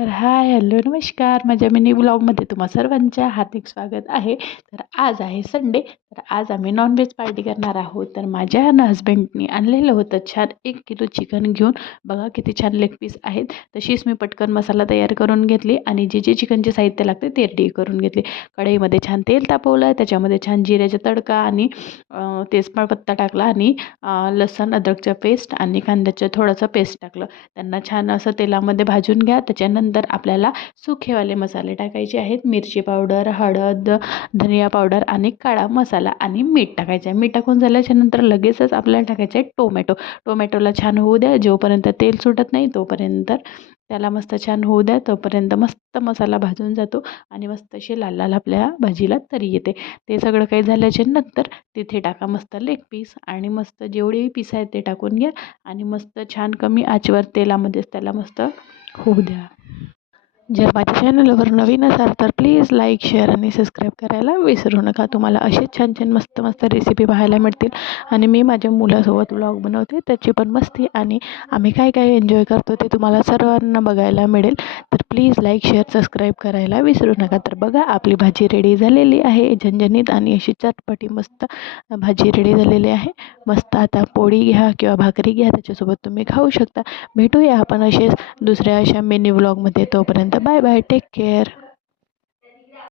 तर hi hello नमस्कार, माझ्या मिनी ब्लॉगमध्ये तुम्हा सर्वांच्या हार्दिक स्वागत आहे. तर आज आहे संडे, तर आज आम्ही नॉनव्हेज पार्टी करणार आहोत. तर माझ्या हजबंडनी आणलेलं होतं छान 1 किलो चिकन घेऊन. बघा किती छान लेग पीस आहेत. तशीच मी पटकन मसाला तयार करून घेतली आणि जे चिकनचे साहित्य लागते ते रेडी करून घेतले. कढईमध्ये छान तेल तापवलं, त्याच्यामध्ये छान जिऱ्याचा तडका आणि तेजपातपत्ता टाकला आणि लसूण अद्रकचा पेस्ट आणि कांद्याचं थोडंसं पेस्ट टाकलं. त्यांना छान असं तेलामध्ये भाजून घ्या. त्याच्यानंतर आपल्याला सुखेवाले मसाले टाकायचे आहेत. मिरची पावडर, हळद, धनिया पावडर आणि काळा मसाला आणि मीठ टाकायचं आहे. मीठ टाकून झाल्याच्या नंतर लगेचच आपल्याला टाकायचं आहे टोमॅटोला छान होऊ द्या. जोपर्यंत तेल सुटत नाही तोपर्यंत त्याला मस्त छान होऊ द्या. तोपर्यंत मस्त मसाला भाजून जातो आणि मस्त अशी लाल लाल आपल्या भाजीला तरी येते. ते सगळं काही झाल्याच्या नंतर तिथे टाका मस्त लेग पीस आणि मस्त जेवढे पीस आहेत ते टाकून घ्या आणि मस्त छान कमी आचेवर तेलामध्येच त्याला मस्त होऊ द्या. जर माझ्या चॅनलवर नवीन असाल तर प्लीज लाईक, शेअर आणि सबस्क्राईब करायला विसरू नका. तुम्हाला असेच छान छान मस्त मस्त रेसिपी पाहायला मिळतील आणि मी माझ्या मुलासोबत व्लॉग बनवते त्याची पण मस्ती आणि आम्ही काय काय एन्जॉय करतो ते तुम्हाला सर्वांना बघायला मिळेल. तर प्लीज लाईक, शेअर, सबस्क्राईब करायला विसरू नका. तर बघा आपली भाजी रेडी झालेली आहे. झणझणीत आणि अशी चटपटी मस्त भाजी रेडी झालेली आहे. मस्त आता पोळी घ्या किंवा भाकरी घ्या, त्याच्यासोबत तुम्ही खाऊ शकता. भेटूया आपण असेच दुसऱ्या अशा मिनी व्लॉगमध्ये. तोपर्यंत बाय बाय, टेक केअर.